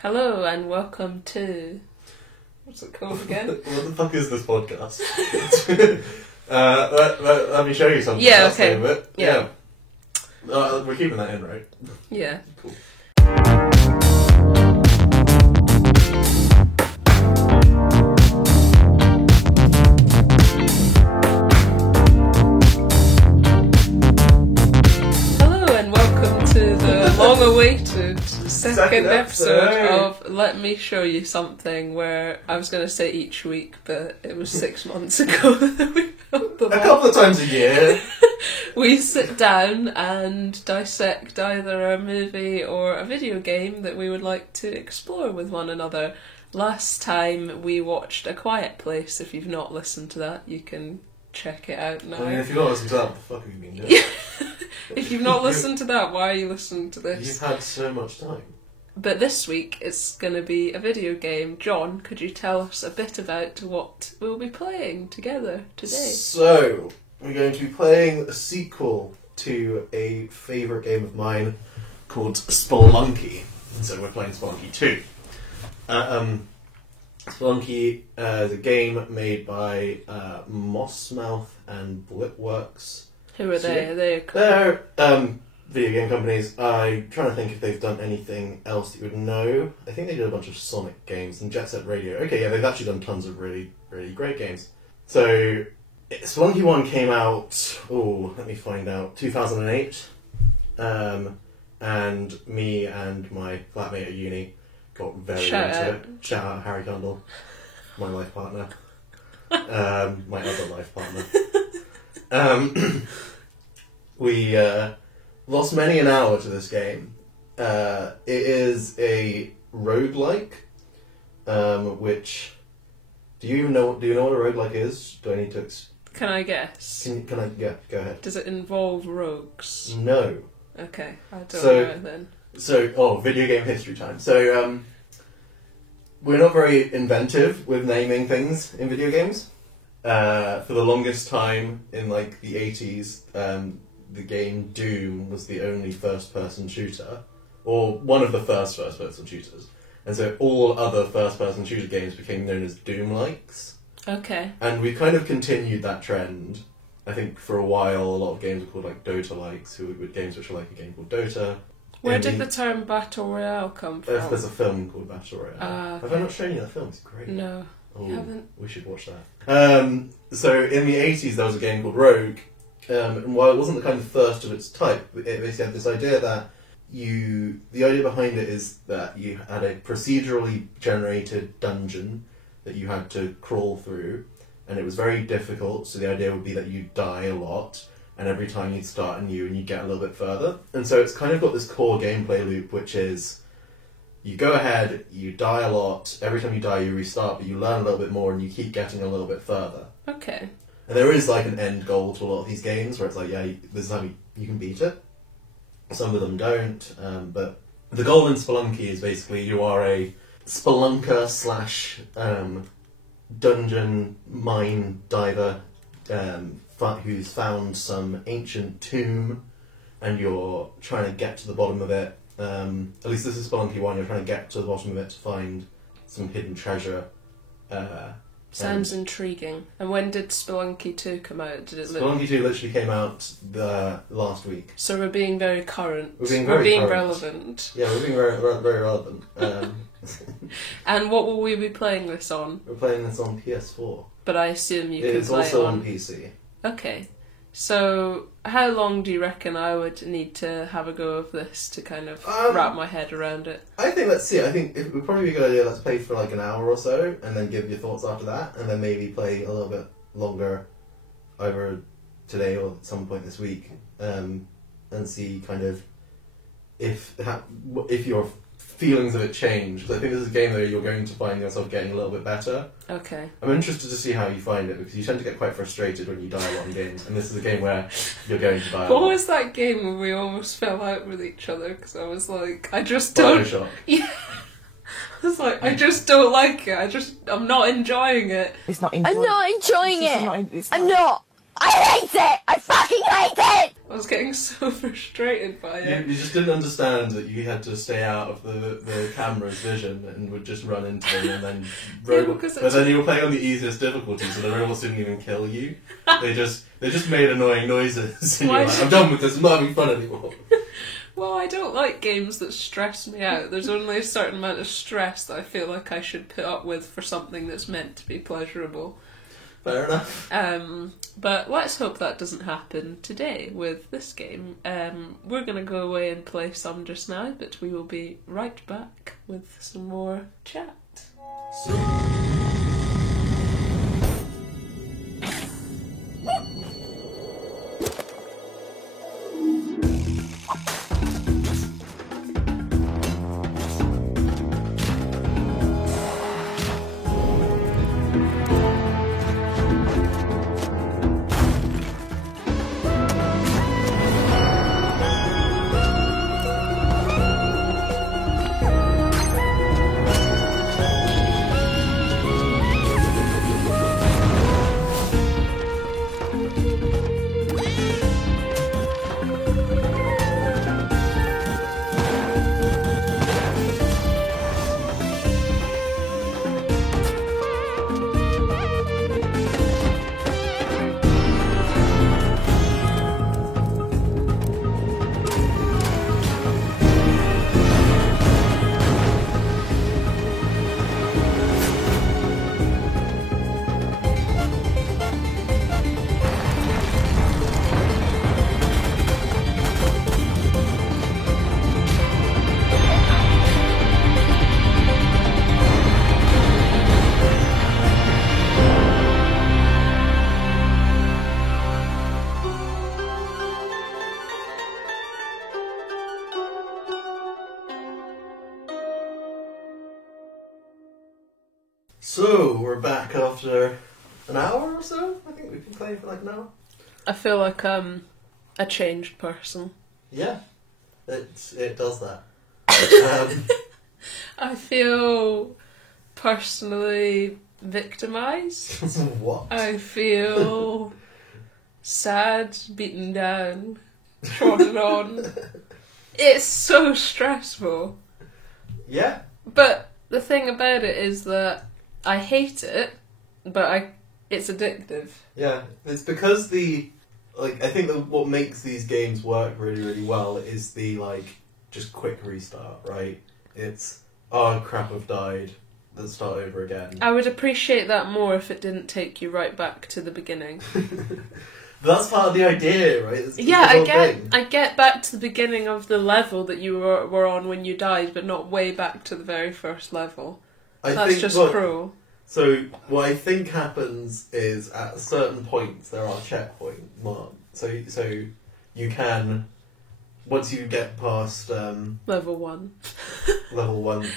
Hello and welcome to... What's it called again? What the fuck is this podcast? let me show you something. Yeah, okay. Yeah. We're keeping that in, right? Yeah. Cool. Hello and welcome to the long-awaited second episode of Let Me Show You Something, where I was going to say each week, but it was 6 months ago that we filmed the A couple of times a year. We sit down and dissect either a movie or a video game that we would like to explore with one another. Last time we watched A Quiet Place. If you've not listened to that, you can check it out now. I mean, if you've not listened to that, what the fuck have you been doing? If you've not listened to that, why are you listening to this? You've had so much time. But this week it's going to be a video game. John, could you tell us a bit about what we'll be playing together today? So, we're going to be playing a sequel to a favourite game of mine called Spelunky. And so we're playing Spelunky 2. Spelunky is a game made by Mossmouth and Blipworks. Who are they? They're video game companies. I'm trying to think if they've done anything else that you would know. I think they did a bunch of Sonic games and Jet Set Radio. Okay, yeah, they've actually done tons of really, really great games. So, Spelunky 1 came out, let me find out, 2008. And me and my flatmate at uni got very into it. Shout out Harry Condell, my life partner. My other life partner. We lost many an hour to this game. It is a roguelike, which... Do you know what a roguelike is? Do I need to... Can I guess? Can I... Yeah, go ahead. Does it involve rogues? No. Okay, I don't know then. So, video game history time. So, we're not very inventive with naming things in video games. For the longest time, in like the 80s, the game Doom was the only first-person shooter, or one of the first first-person shooters. And so all other first-person shooter games became known as Doom-likes. Okay. And we kind of continued that trend. I think for a while, a lot of games were called like Dota-likes, with games which are like a game called Dota. Where did the term Battle Royale come from? There's a film called Battle Royale. Okay. Have I not shown you that film? It's great. No. Oh, You haven't? we should watch that. So in the 80s there was a game called Rogue, and while it wasn't the kind of first of its type, it basically had this idea that the idea behind it is that you had a procedurally generated dungeon that you had to crawl through, and it was very difficult, so the idea would be that you'd die a lot, and every time you'd start anew and you'd get a little bit further. And so it's kind of got this core gameplay loop, which is you go ahead, you die a lot, every time you die you restart, but you learn a little bit more and you keep getting a little bit further. Okay. And there is like an end goal to a lot of these games where it's like, yeah, this is how you can beat it. Some of them don't, but the goal in Spelunky is basically you are a spelunker slash dungeon mine diver who's found some ancient tomb, and you're trying to get to the bottom of it. At least this is Spelunky 1, you're trying to get to the bottom of it to find some hidden treasure. Sounds intriguing. And when did Spelunky 2 come out? Did it look... Spelunky 2 literally came out last week. So we're being very current. We're being very current. Relevant. Yeah, we're being very, very relevant. And what will we be playing this on? We're playing this on PS4. But I assume you can It's play also it on PC. Okay. So, how long do you reckon I would need to have a go of this to kind of wrap my head around it? I think, let's see, I think it would probably be a good idea, let's play for like an hour or so, and then give your thoughts after that, and then maybe play a little bit longer, either today or at some point this week, and see kind of if your feelings of it change, because I think this is a game where you're going to find yourself getting a little bit better. Okay. I'm interested to see how you find it, because you tend to get quite frustrated when you die a lot in games, and this is a game where you're going to die a lot. What was that game where we almost fell out with each other? Because I was like, I just don't... Bioshock. Yeah. I was like, I just don't like it. I'm not enjoying it. I'm not enjoying it. I'm not. I hate it! I fucking hate it! I was getting so frustrated by it. You just didn't understand that you had to stay out of the camera's vision and would just run into them and then but then you were playing on the easiest difficulty, so the robots didn't even kill you. They just made annoying noises and you're like, I'm done with this, I'm not having fun anymore. Well, I don't like games that stress me out. There's only a certain amount of stress that I feel like I should put up with for something that's meant to be pleasurable. Fair enough. But let's hope that doesn't happen today with this game. We're going to go away and play some just now, but we will be right back with some more chat. So, we're back after an hour or so? I think we've been playing for like an hour. I feel like I'm a changed person. Yeah, it does that. I feel personally victimised. What? I feel sad, beaten down, trodden on. It's so stressful. Yeah. But the thing about it is that I hate it, but it's addictive. Yeah, it's because I think what makes these games work really, really well is the, just quick restart, right? It's, oh crap, I've died, let's start over again. I would appreciate that more if it didn't take you right back to the beginning. That's part of the idea, right? I get back to the beginning of the level that you were on when you died, but not way back to the very first level. That's just cruel. So, what I think happens is, at certain points, there are checkpoint marks. So you can, once you get past... level 1. Level 1,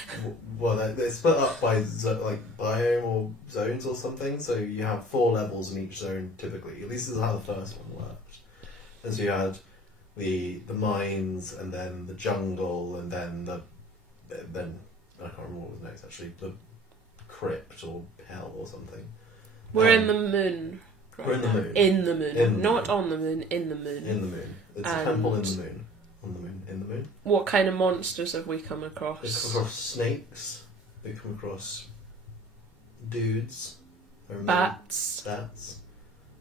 well, they're split up by, biome or zones or something, so you have 4 levels in each zone, typically. At least this is how the first one worked. And so you had the mines, and then the jungle, and then I can't remember what was next, actually, the crypt or hell or something. We're in the moon. Right, we're in the moon. In the moon. Not on the moon, in the moon. In the moon. It's a temple in the moon. On the moon, in the moon. What kind of monsters have we come across? We've come across snakes. We've come across dudes. Bats.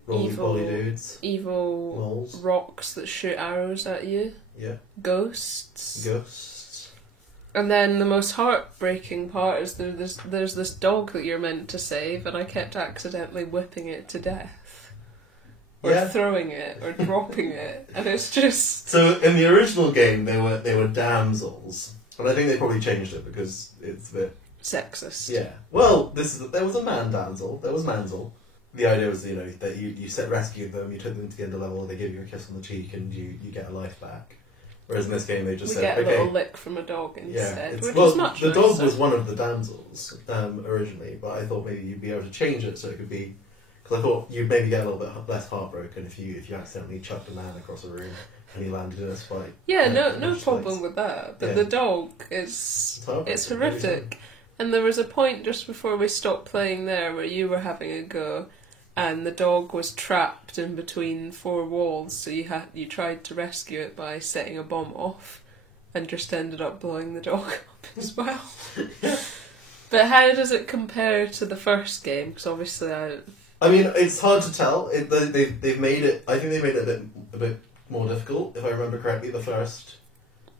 Roly-poly dudes. Evil moles. Rocks that shoot arrows at you. Yeah. Ghosts. Ghosts. And then the most heartbreaking part is there's this dog that you're meant to save, and I kept accidentally whipping it to death. Or throwing it, or dropping it, and it's just... So, in the original game, they were damsels. And I think they probably changed it because it's a bit... sexist. Yeah. Well, there was a man damsel. There was Mansell. The idea was, that you rescued them, you took them to the end of the level, they give you a kiss on the cheek, and you get a life back. Whereas in this game, they just said, we get a little lick from a dog instead, which is much the nicer. dog was one of the damsels originally, but I thought maybe you'd be able to change it so it could be... Because I thought you'd maybe get a little bit less heartbroken if you accidentally chucked a man across a room and he landed in a spike. Yeah, no problem with that. But the dog it's horrific. And there was a point just before we stopped playing there where you were having a go, and the dog was trapped in between 4 walls, so you tried to rescue it by setting a bomb off, and just ended up blowing the dog up as well. But how does it compare to the first game? Because obviously I mean, it's hard to tell. They've made it. I think they made it a bit more difficult. If I remember correctly, the first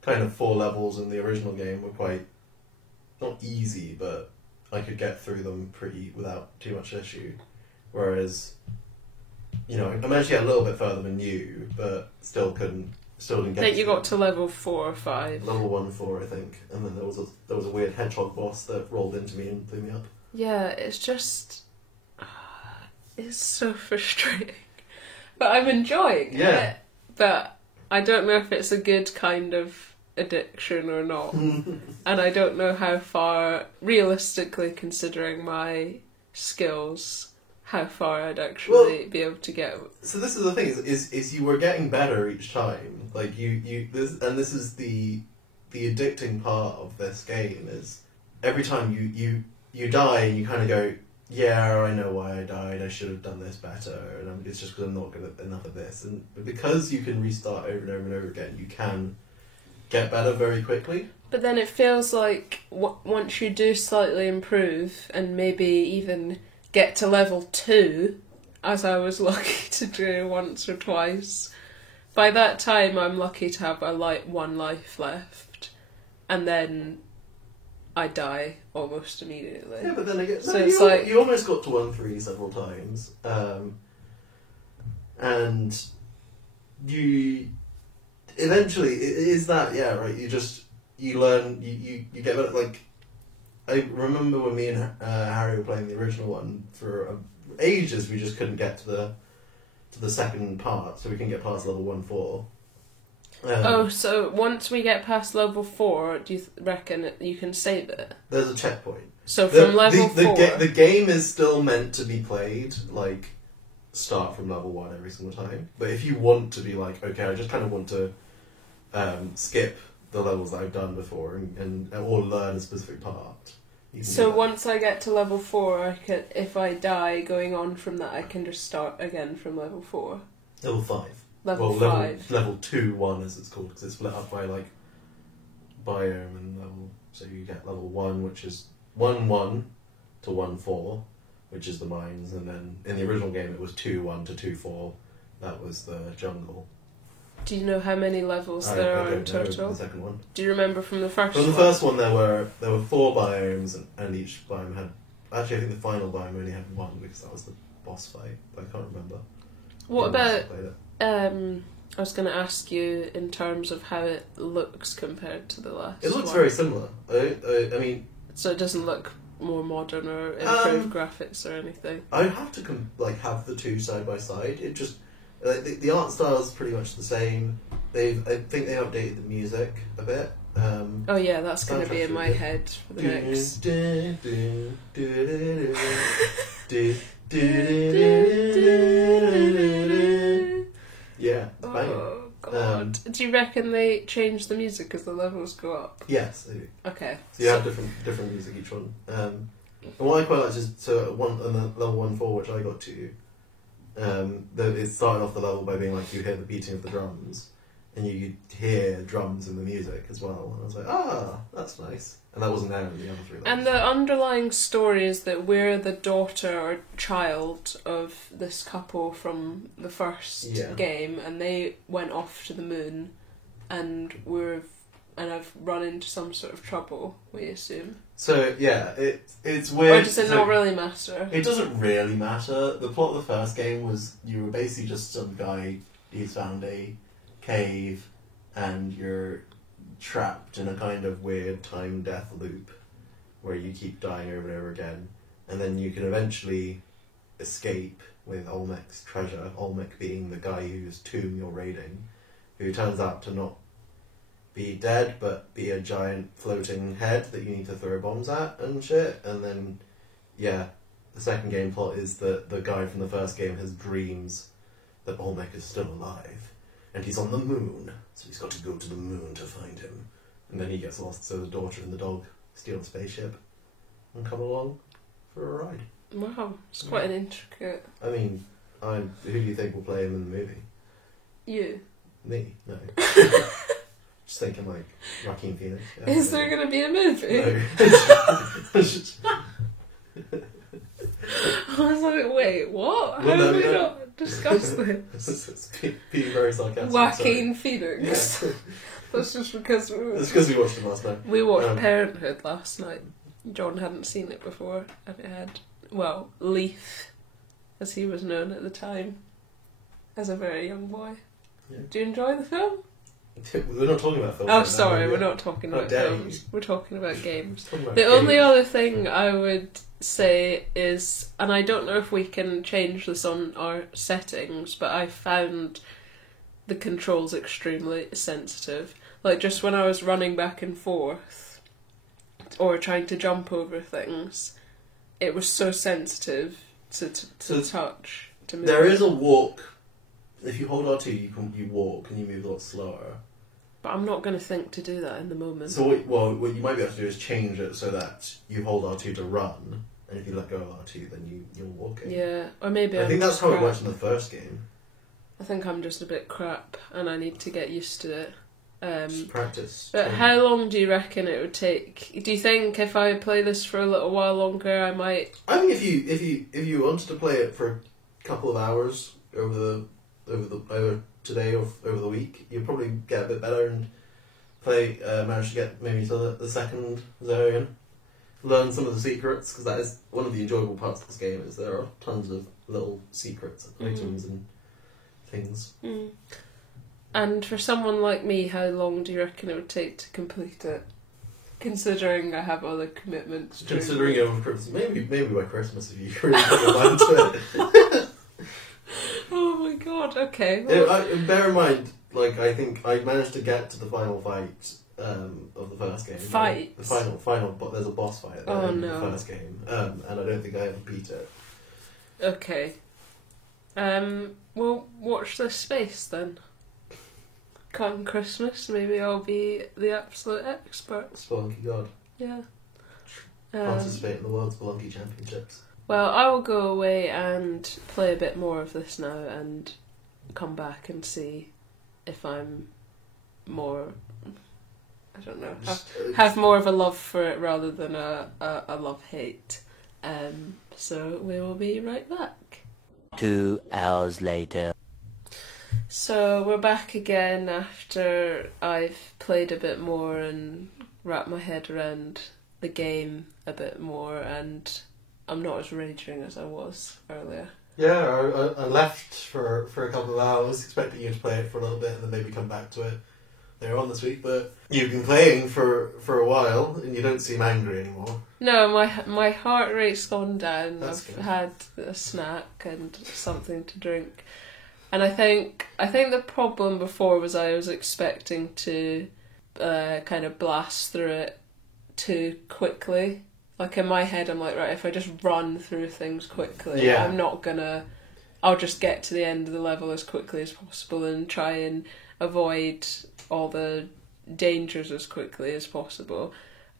kind of 4 levels in the original game were quite not easy, but I could get through them without too much issue. Whereas, I'm actually a little bit further than you, but still didn't get. I think you got to level 4 or 5. Level 1, 4, I think, and then there was a weird hedgehog boss that rolled into me and blew me up. Yeah, it's just it's so frustrating, but I'm enjoying it. But I don't know if it's a good kind of addiction or not, and I don't know how far, realistically, considering my skills, how far I'd actually be able to get. So this is the thing: is you were getting better each time. Like this is the addicting part of this game is every time you die and you kind of go, yeah, I know why I died. I should have done this better, and it's just because I'm not good at enough of this. And because you can restart over and over and over again, you can get better very quickly. But then it feels like once you do slightly improve and maybe even get to level 2, as I was lucky to do once or twice, by that time I'm lucky to have 1 life left, and then I die almost immediately. Yeah, but then again, so it's like you almost got to 1-3 several times, and you eventually it is that right. You learn, you get better. Like I remember when me and Harry were playing the original one for ages, we just couldn't get to the second part, so we can get past level 1-4. So once we get past level 4, do you reckon you can save it? There's a checkpoint. So from level 4... The game is still meant to be played, like, start from level 1 every single time. But if you want to be like, okay, I just kind of want to skip the levels that I've done before and or learn a specific part. So once I get to level 4, if I die going on from that, I can just start again from level 4? Level 5. Level 5. Level 2-1 as it's called, because it's split up by like biome and level. So you get level 1, which is 1-1 to 1-4, which is the mines, and then in the original game it was 2-1 to 2-4. That was the jungle. Do you know how many levels there are in total? The second one. Do you remember from the first one? From the first one there were 4 biomes, and each biome had. Actually, I think the final biome only had 1 because that was the boss fight. But I can't remember. What about? I was going to ask you in terms of how it looks compared to the last. It looks one. very similar. I mean. So it doesn't look more modern or improved graphics or anything. I have to have the two side by side. It just the art style is pretty much the same. I think they updated the music a bit. Oh yeah, that's going to be in my head for the next. Yeah. Oh god! Do you reckon they change the music as the levels go up? Yes, they do. Okay. So you have different music each one. And what I quite like is level 1-4, which I got to. It started off the level by being like you hear the beating of the drums, and you hear drums in the music as well. And I was like, that's nice. And that wasn't there in the other 3 levels. And the underlying story is that we're the daughter or child of this couple from the first game, and they went off to the moon, and I've run into some sort of trouble, we assume. So yeah, it's weird. Or does it not really matter? It doesn't really matter. The plot of the first game was you were basically just some guy who's found a cave, and you're trapped in a kind of weird time-death loop where you keep dying over and over again, and then you can eventually escape with Olmec's treasure, Olmec being the guy whose tomb you're raiding, who turns out to not be dead, but be a giant floating head that you need to throw bombs at and shit. And then, the second game plot is that the guy from the first game has dreams that Olmec is still alive, and he's on the moon, so he's got to go to the moon to find him. And then he gets lost, so the daughter and the dog steal the spaceship and come along for a ride. Wow, it's quite an intricate... I mean, who do you think will play him in the movie? You. Me? No. Just thinking like Joaquin Phoenix. Yeah, Is there going to be a movie? No. I was like, wait, what? Well, How no, have we no. not discussed this? It's being very sarcastic. Joaquin sorry. Phoenix. Yeah. That's just because It's because we watched it last night. we watched Um, Parenthood last night. John hadn't seen it before, and it had, well, Leaf, as he was known at the time, as a very young boy. Yeah. Do you enjoy the film? We're not talking about films. Oh, right sorry, now, we're not talking How about dare films. you. We're talking about games. Talking about The only games. other thing I would say is, and I don't know if we can change this on our settings, but I found the controls extremely sensitive. Like, just when I was running back and forth, or trying to jump over things, it was so sensitive to So touch, to move. There is a walk. If you hold R2, you walk and you move a lot slower. But I'm not going to think to do that in the moment. So what you might be able to do is change it so that you hold R2 to run, and if you let go of R2, then you're walking. Yeah, or maybe I I'm think that's just how it crap. works in the first game. I think I'm just a bit crap, and I need to get used to it. Just practice. But how long do you reckon it would take? Do you think if I play this for a little while longer, I might? I think if you wanted to play it for a couple of hours over today or over the week, you'd probably get a bit better and manage to get maybe to the second zone, learn some of the secrets, because that is one of the enjoyable parts of this game. Is there are tons of little secrets, items, and things. Mm. And for someone like me, how long do you reckon it would take to complete it? Considering I have other commitments. Considering over Christmas, maybe by Christmas if you really put your mind to it. Oh my god! Okay. Well, Bear in mind, like I think I managed to get to the final fight of the first game. Fight? The final, but there's a boss fight in the first game, and I don't think I ever beat it. okay. We'll watch this space then. Come Christmas, maybe I'll be the absolute expert. Spelunky God. Yeah. Participate in the World Spelunky Championships. Well, I will go away and play a bit more of this now and come back and see if I'm more... I don't know. Have more of a love for it rather than a love-hate. So we will be right back. 2 hours later. So we're back again after I've played a bit more and wrapped my head around the game a bit more, and I'm not as raging as I was earlier. Yeah, I left for a couple of hours, expecting you to play it for a little bit and then maybe come back to it later on this week, but you've been playing for a while and you don't seem angry anymore. No, my heart rate's gone down. That's I've good. had a snack and something to drink. And I think the problem before was I was expecting to kind of blast through it too quickly. Like in my head, I'm like, right, if I just run through things quickly, Yeah. I'll just get to the end of the level as quickly as possible and try and avoid all the dangers as quickly as possible.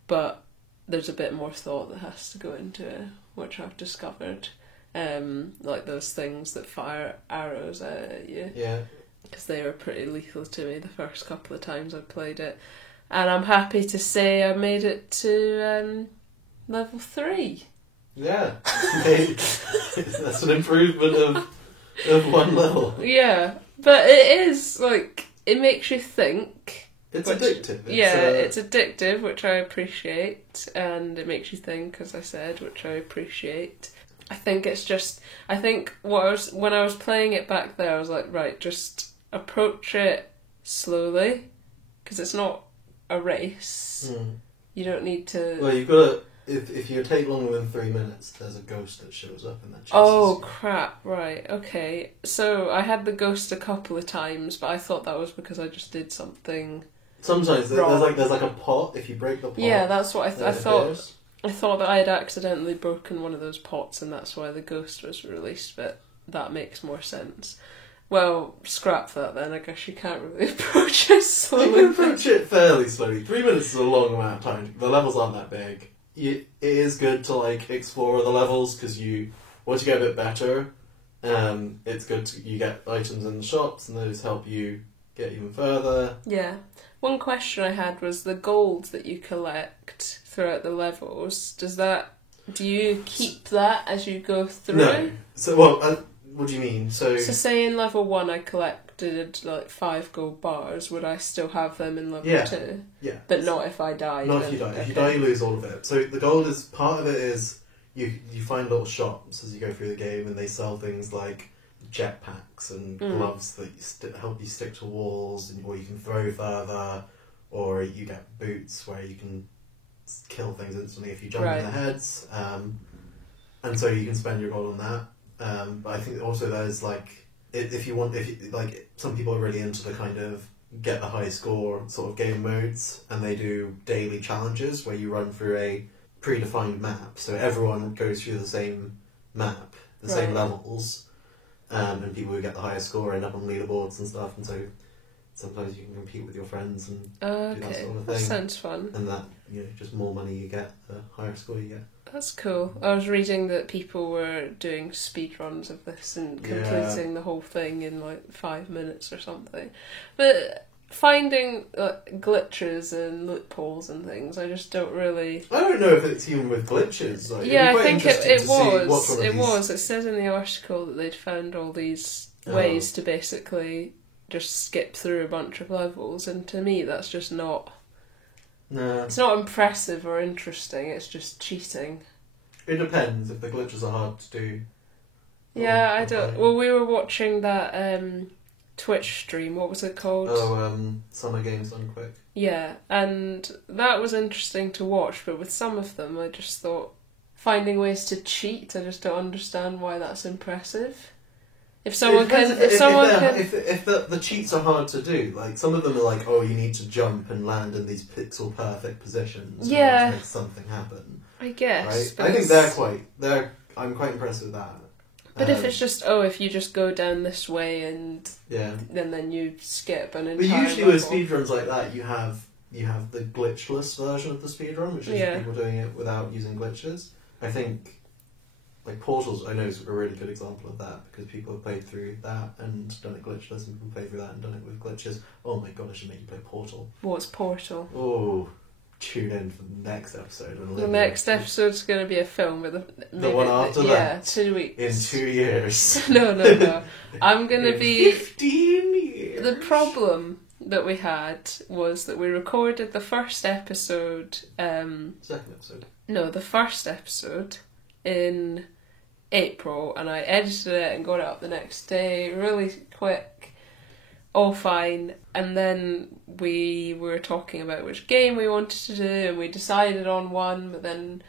But there's a bit more thought that has to go into it, which I've discovered. Like those things that fire arrows at you. Yeah. Because they were pretty lethal to me the first couple of times I played it. And I'm happy to say I made it to level 3. Yeah. That's an improvement of one level. Yeah, but it is, like, it makes you think. It's Which- addictive. It's addictive, which I appreciate, and it makes you think, as I said, which I appreciate. I think it's just, when I was playing it back there, I was like, right, just approach it slowly, because it's not a race. You don't need to... Well, you've got to... If you take longer than 3 minutes, there's a ghost that shows up and that chases Oh, you. crap, right, okay. So, I had the ghost a couple of times, but I thought that was because I just did something... Sometimes Wrong. there's like a pot. If you break the pot, Yeah, that's what I then it thought. appears. I thought that I had accidentally broken one of those pots and that's why the ghost was released, but that makes more sense. Well, scrap that then, I guess you can't really approach it You slowly. can approach it fairly slowly. 3 minutes is a long amount of time. The levels aren't that big. it is good to like explore the levels because once you get a bit better, it's good you get items in the shops and those help you get even further. Yeah. One question I had was the gold that you collect throughout the levels. Do you keep that as you go through? No. So, well, what do you mean? So say in level 1 I collected like 5 gold bars, would I still have them in level 2? Yeah. But not if I died. Not if you die. Okay. If you die, you lose all of it. So the gold is part of it is you find little shops as you go through the game, and they sell things like jetpacks and gloves that help you stick to walls, or you can throw further, or you get boots where you can kill things instantly if you jump in the heads. And so you can spend your gold on that. But I think also there's like if you like some people are really into the kind of get the high score sort of game modes, and they do daily challenges where you run through a predefined map, so everyone goes through the same map, the same levels, and people who get the highest score end up on leaderboards and stuff, and so sometimes you can compete with your friends and do that sort of thing. That sounds fun. And that, just more money you get, the higher score you get. That's cool. I was reading that people were doing speedruns of this and completing the whole thing in like 5 minutes or something. But finding glitches and loopholes and things, I just don't really... I don't know if it's even with glitches. Like, yeah, I think it was. It said in the article that they'd found all these ways to basically just skip through a bunch of levels, and to me that's just not... No. It's not impressive or interesting, it's just cheating. It depends if the glitches are hard to do. Yeah, I don't... Well, we were watching that Twitch stream, what was it called? Summer Games Done Quick. Yeah, and that was interesting to watch, but with some of them I just thought, finding ways to cheat, I just don't understand why that's impressive. If the cheats are hard to do, like some of them are like, you need to jump and land in these pixel perfect positions in order to make something happen. I guess. Right? I think I'm quite impressed with that. But if it's just, if you just go down this way and then you skip an entire But usually level. with speedruns like that, you have the glitchless version of the speedrun, which is people doing it without using glitches. I think like Portals, I know, is a really good example of that, because people have played through that and done it glitchless, and people played through that and done it with glitches. Oh my god, I should make you play Portal. What's Portal? Oh, tune in for the next episode. The next episode's going to be a film with the one after that. Yeah, 2 weeks. In 2 years. No. I'm going to be... 15 years. The problem that we had was that we recorded the first episode... Second episode. No, the first episode in April, and I edited it and got it up the next day, really quick, all fine, and then we were talking about which game we wanted to do, and we decided on one, but then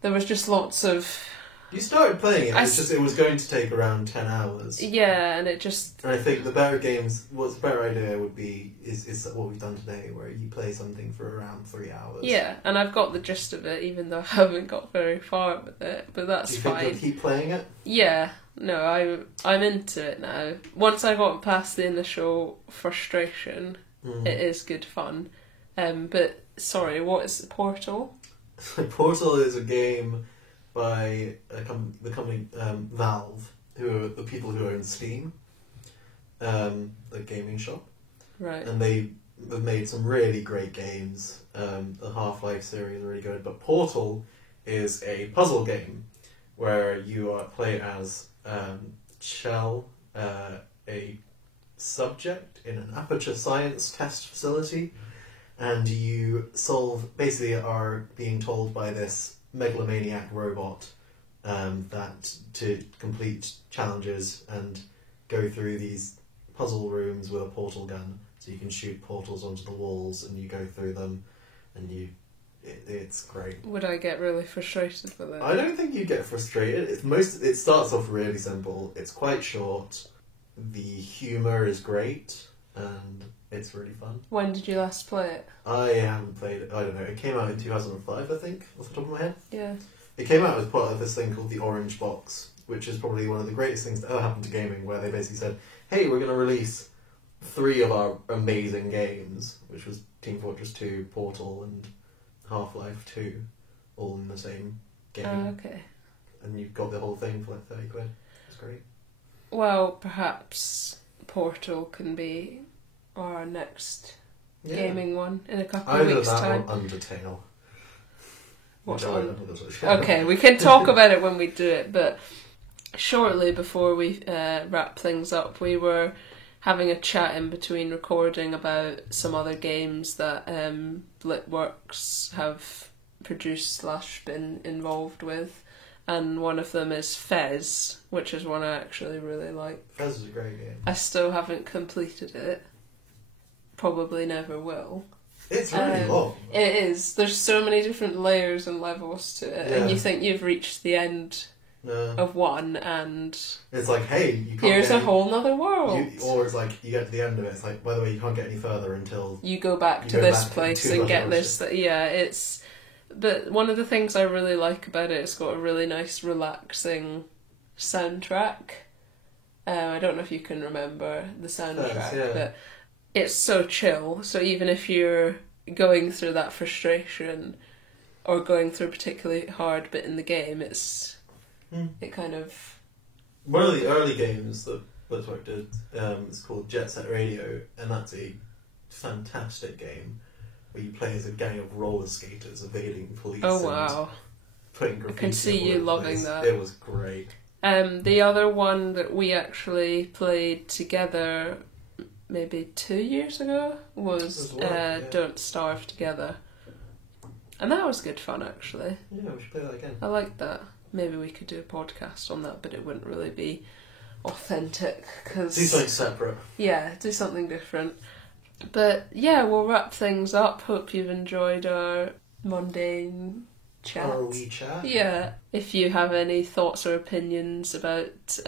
there was just lots of... You started playing it, it was going to take around 10 hours. Yeah, and it just... And I think the better idea would be is what we've done today, where you play something for around 3 hours. Yeah, and I've got the gist of it, even though I haven't got very far with it, but that's fine. Do you think you'll keep playing it? Yeah, no, I'm into it now. Once I got past the initial frustration, it is good fun. But, sorry, what is Portal? Portal is a game by the company Valve, who are the people who own Steam, the gaming shop. Right. And they have made some really great games. The Half-Life series is really good, but Portal is a puzzle game where you play as Chell, a subject in an Aperture Science test facility, and you basically are being told by this megalomaniac robot that to complete challenges and go through these puzzle rooms with a portal gun, so you can shoot portals onto the walls and you go through them, and it's great. Would I get really frustrated with it? I don't think you get frustrated. It starts off really simple. It's quite short. The humour is great, and it's really fun. When did you last play it? I haven't played it. I don't know. It came out in 2005, I think, off the top of my head. Yeah. It came out as part of this thing called the Orange Box, which is probably one of the greatest things that ever happened to gaming, where they basically said, hey, we're going to release 3 of our amazing games, which was Team Fortress 2, Portal, and Half-Life 2. all in the same game. Okay. And you've got the whole thing for like 30 quid. It's great. Well, perhaps Portal can be our next gaming one in a couple of Either weeks' that time. or Undertale. What Which I one? don't know those are. Okay, we can talk about it when we do it, but shortly before we wrap things up, we were having a chat in between recording about some other games that Blitworks have produced / been involved with, and one of them is Fez, which is one I actually really like. Fez is a great game. I still haven't completed it. Probably never will. It's really long. It is. There's so many different layers and levels to it, and you think you've reached the end of one, and it's like, hey, you can't here's get a whole nother world. or it's like, you get to the end of it, it's like, by the way, you can't get any further until you go back to this place and get this. Yeah, it's. But one of the things I really like about it, it's got a really nice, relaxing soundtrack. I don't know if you can remember the soundtrack, but it's so chill. So even if you're going through that frustration or going through a particularly hard bit in the game, it kind of... One of the early games that Blitworks did is called Jet Set Radio, and that's a fantastic game where you play as a gang of roller skaters evading police. Oh wow! Putting graffiti. I can see you loving that. It was great. The other one that we actually played together maybe 2 years ago was Don't Starve Together, and that was good fun actually. Yeah, we should play that again. I liked that. Maybe we could do a podcast on that, but it wouldn't really be authentic because do something separate. Yeah, do something different. But yeah, we'll wrap things up. Hope you've enjoyed our mundane chat. Our wee chat. Yeah. If you have any thoughts or opinions about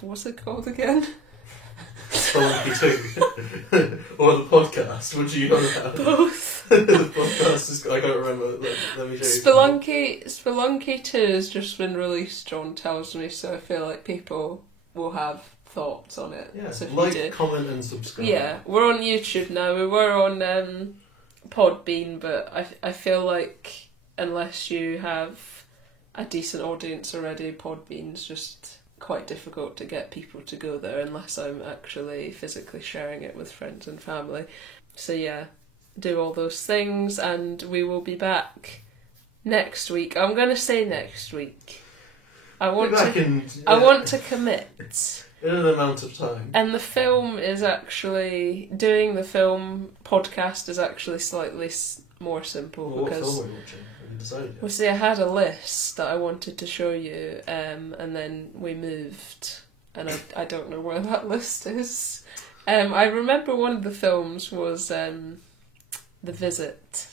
what's it called again? Spelunky 2 or the podcast, what do you know about? Both. The podcast is, I can't remember. Let me show you. Spelunky 2 has just been released, John tells me, so I feel like people will have thoughts on it. Yeah, so if like, you do, comment and subscribe. Yeah, we're on YouTube now. We were on Podbean, but I feel like unless you have a decent audience already, Podbean's just quite difficult to get people to go there unless I'm actually physically sharing it with friends and family. So yeah, do all those things, and we will be back next week. I'm going to say next week. I want to commit. In an amount of time. And the film is actually... Doing the film podcast is actually slightly more simple. Well, because... What film are we watching? Have you decided yet? Well, see, I had a list that I wanted to show you, and then we moved, and I don't know where that list is. I remember one of the films was The Visit.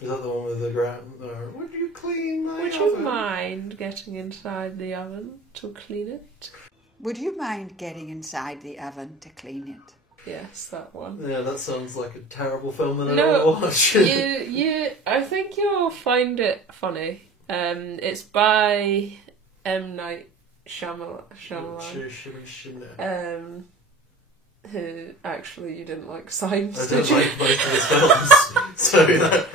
Is that the one with the ground? Would you clean my Would oven? you mind getting inside the oven to clean it? Would you mind getting inside the oven to clean it? Yes, that one. Yeah, that sounds like a terrible film that I No, don't watch. I think you'll find it funny. It's by M. Night Shyamalan. Who actually you didn't like Signs, I did don't you? like both of his films, so I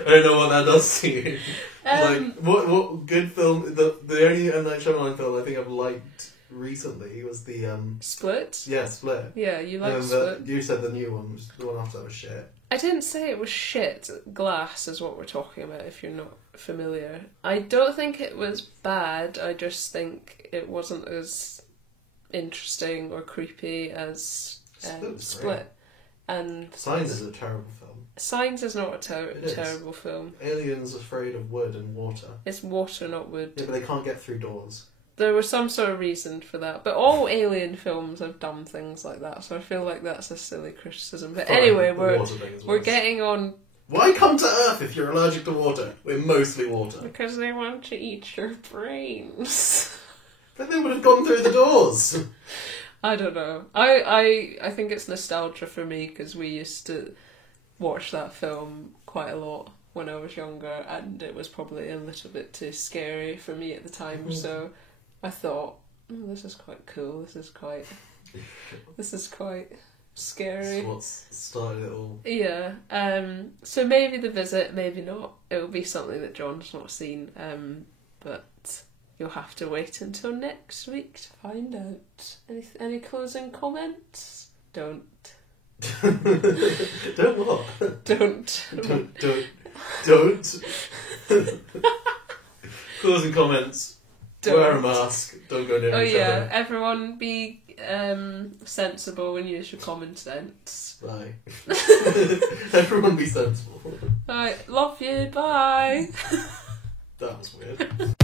don't know what that does to you. Like, what good film? The only M. Night Shyamalan film I think I've liked recently was the Split? Yeah, Split. Yeah, you like And Split. you said the new one, was the one after that was shit. I didn't say it was shit. Glass is what we're talking about if you're not familiar. I don't think it was bad, I just think it wasn't as interesting or creepy as Split. And Signs is a terrible film. Signs is not a It is. terrible film. Aliens afraid of wood and water. It's water, not wood. Yeah, but they can't get through doors. There was some sort of reason for that, but all alien films have done things like that, so I feel like that's a silly criticism. But Fine, anyway, the we're water thing is we're worse. getting on Why come to Earth if you're allergic to water? We're mostly water. because they want to eat your brains. But they would have gone through the doors. I don't know. I think it's nostalgia for me because we used to watch that film quite a lot when I was younger, and it was probably a little bit too scary for me at the time. So I thought, this is quite cool. This is quite scary. That's what's started it all. Yeah. So maybe The Visit, maybe not. It will be something that John's not seen. But you'll have to wait until next week to find out. Any closing comments? Don't. Don't what? Don't. Don't. Closing comments. Don't. Wear a mask. Don't go near Oh each yeah, other. everyone be sensible and use your common sense. Bye. Everyone be sensible. Right, love you, bye. That was weird.